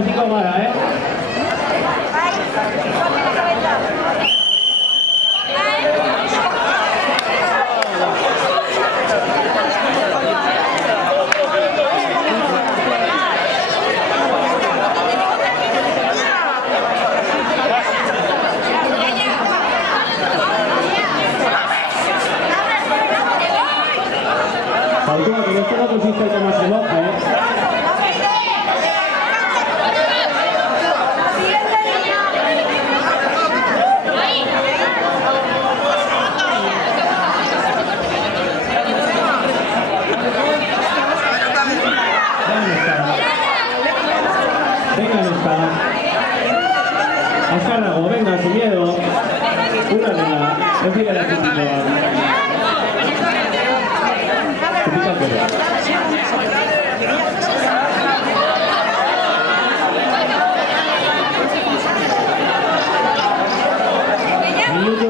así como ahora, ¿eh? Calcula que esto no consiste en cómo se moja, ¿eh? Venga, espada. Azcárrago, venga, sin miedo. Una venga, recibe la crítica. Minuto